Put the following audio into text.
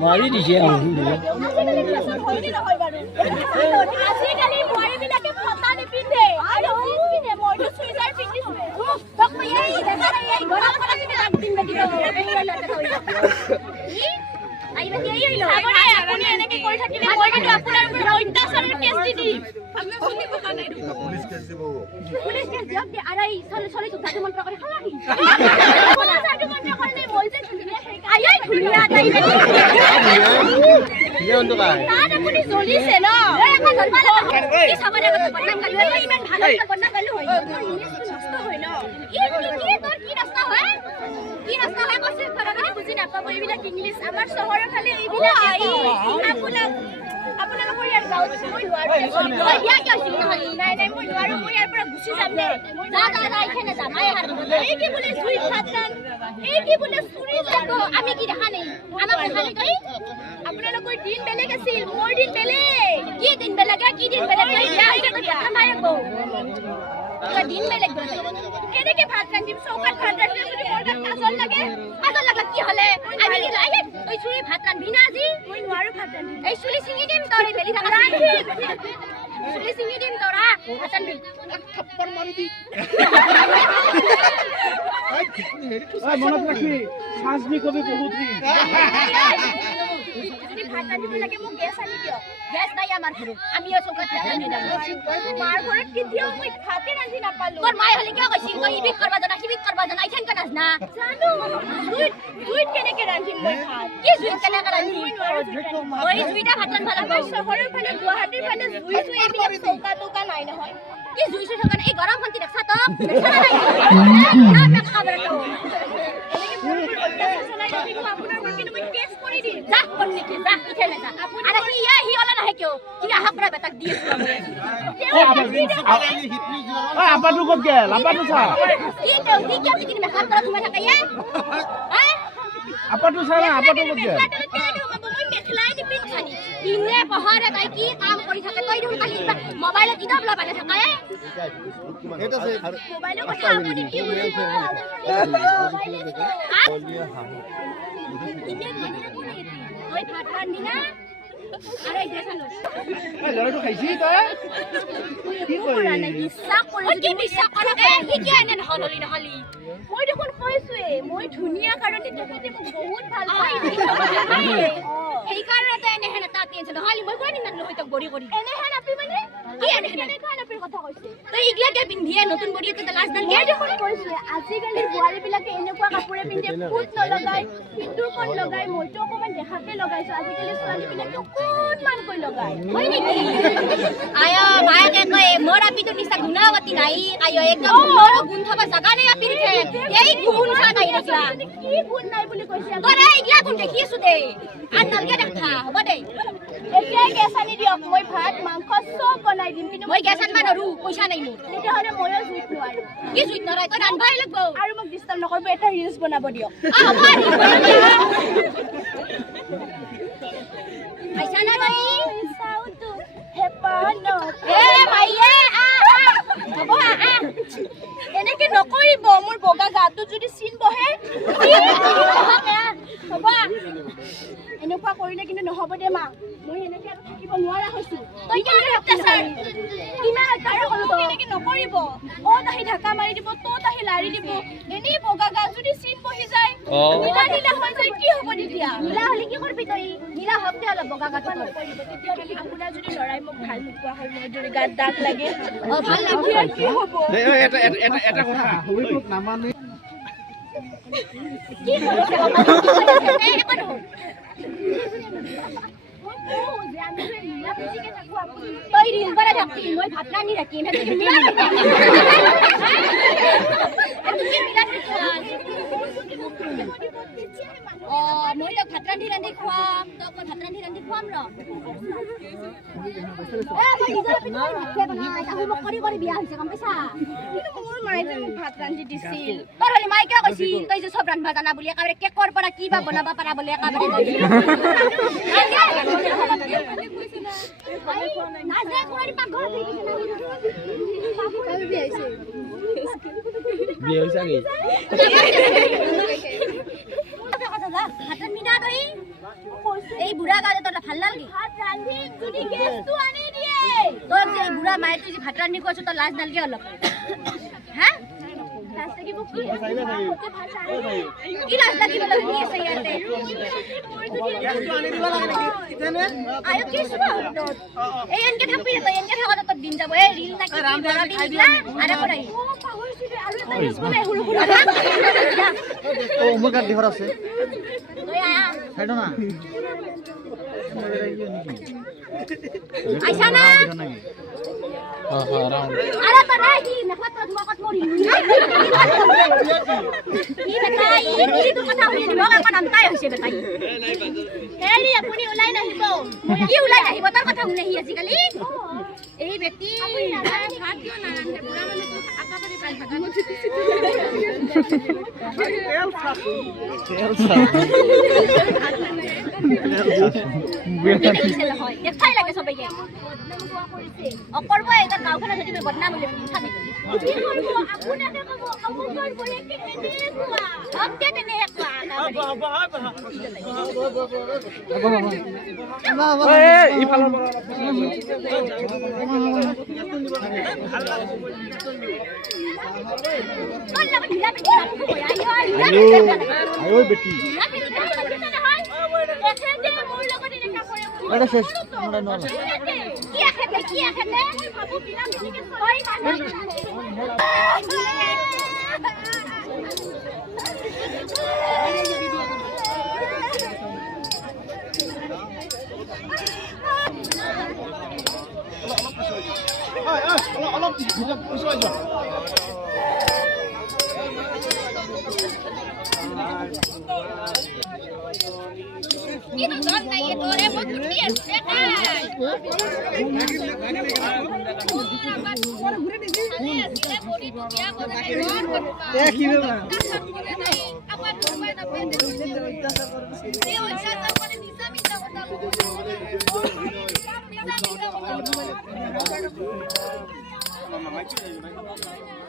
মাৰি দিছে মনত ৰাখি সাজনি কবি বহুত Apa tu kau gel? Apa tu sah? Apa tu salah? Apa tu kau gel? Ini bahar ada ki काम करी सके तो इधर कहीं मोबाइल किधर बला बने सके এটা সে মোবাইল কথা আপনি কি বলছেন ওই ফাটান দিনা আরে দেখালো এই লড়াইটো খাইছি তই কি কৰা নাই বিশ্বাস কৰি কি বিশ্বাস কৰা কি কি এনে নহলি নহলি মই দেখোন কৈছোৱে মই ধুনীয়া কাৰণে তেখেতে মোক বহুত ভাল পায় এই কাৰণতে এনে হেন এটা টেনচন নহলি মই কৈ দিম নহয় তক বৰি কৰি এনে হেন আপি মানে কি এনে হেন আপি কথা কৈছে তই ইগলাকে পিন্ধিয়ে নতুন বৰি এটা লাজ দাল কে দেখোন কৈছে আজিকালি বোৱাৰী বিলাকে এনেকুৱা কাপোৰে পিন্ধে ফুট নলগাই সিন্দুৰ কোন লগাই মইতো অকমান দেখাকে লগাইছো আজিকালি ছোৱালী বিলাকে কোনমান কৈ লগাই হয় নেকি আয়া মায়াকে কয় মোৰ আপিটো নিচা গুণাৱতী নাই আয়া একদম মোৰ গুণ থবা জাগা নাই আপিৰ খে এই গুণ থা নাই দেখলা কি গুণ নাই বুলি কৈছে তৰে ইগলা গুণ দেখিছো দে আন নালকে দেখা হ'ব দে এতিয়া গেছ আনি দিয়ক মই ভাত মাংস সব বনাই দিম কিন্তু মই গেছ আনবা নৰু পইচা নাই মোৰ তেতিয়াহ'লে ময়ো জুইত নোৱাৰো কি জুইত নৰাই তই ৰান্ধবাই লাগব আৰু মোক ডিষ্টাৰ্ব নকৰিব এটা ৰিলছ বনাব দিয়ক আইছা না নাই চাউটো হেপানো এ মাইয়ে হ'ব এনেকে নকৰিব মোৰ বগা গাটো যদি চিন বহে হ'ব এনেকুৱা কৰিলে কিন্তু নহ'ব দে মা মই এনেকে আৰু থাকিব নোৱাৰা হৈছো তই কেনেকে অত্যাচাৰ কিমান অত্যাচাৰ কৰিব এনেকে নকৰিব অত আহি ঢাকা মাৰি দিব তত আহি লাৰি দিব এনেই বগা গা যদি চিন বহি যায় নীলা নীলা হৈ যায় কি হ'ব তেতিয়া নীলা হ'লে কি কৰিবি তই নীলা হওক দে অলপ বগা গাটো নকৰিব তেতিয়া আপোনাৰ যদি লৰাই মোক ভাল নোপোৱা হয় মোৰ যদি গাত দাগ লাগে ভাল লাগে কি হ'ব এটা কথা হবিক নামানে কি কৰিছে তই ৰিল বনাই থাকি মই ভাত ৰান্ধি থাকিম মই তোক ভাত ৰান্ধি ৰান্ধি খুৱাম তোক মই ভাত ৰান্ধি ৰান্ধি খুৱাম ৰ মই নিজৰ পিছত ভাত বনাই তাহো মোক কৰি কৰি বিয়া হৈছে গম পাইছা কিন্তু মোৰ মায়ে যে মোক ভাত ৰান্ধি দিছিল তোৰ হলি মায়ে কিয় কৈছিল তই যে চব ৰান্ধবা জানা বুলি একেবাৰে কেকৰ পৰা কিবা বনাব পাৰা বুলি একেবাৰে বিয়া হৈছে কি এই বুঢ়া গালে তোর ভাল লাগি ভাত রান্ধি যদি গেছটো আনি দিয়ে তোর যে বুঢ়া মায়ে তুই যে ভাত রান্ধি কইছ তো লাজ নালগে অলপ হ্যাঁ লাজ লাগি মোক কি লাজ লাগি বলে কি আছে ইয়াতে গেছটো আনি দিব লাগে নেকি ইতেনে আয়ো কি শুনো এই এনকে থাকবি তো এনকে থাকলে তো দিন যাব এই রিল নাকি বড় দিন দিলা আরে করাই ও পাহরছি আৰু এটা ৰিলস বনাই হুড়ু হুড়ু ও মোৰ গাত দিহৰ আছে তই আয়া খাইটো না আইছা না আৰে তো নাই কি নাখাত তোমাকত মৰি কি বেটাই কি তো কথা শুনি দিব কাম নামতাই হৈছে বেটাই হেৰি আপুনি ওলাই নাহিব কি ওলাই নাহিব তাৰ কথা শুনি আজিকালি এই ব্যক্তি ভাত কিয় নাৰান্ধে বুঢ়া মানুহটো আকাবাৰি পাই থাকা দেখাই লাগে সবাইকে অকৰ্ব এটা গাঁওখনত যদি মই বদনাম বুলি ভাবি কি কৰিব আপোনাকে ক'ব অমুকৰ বলে কি এনেকুৱা হকতে তেনেকুৱা ইফালৰ আয়ো বেটি এটা শেষ আমৰা নলা কি আখেতে ভাবু বিনা মিটিকে সবাই অলপ পিছুৱাই যোৱা Itu kan kayak dore putih sekai. Mama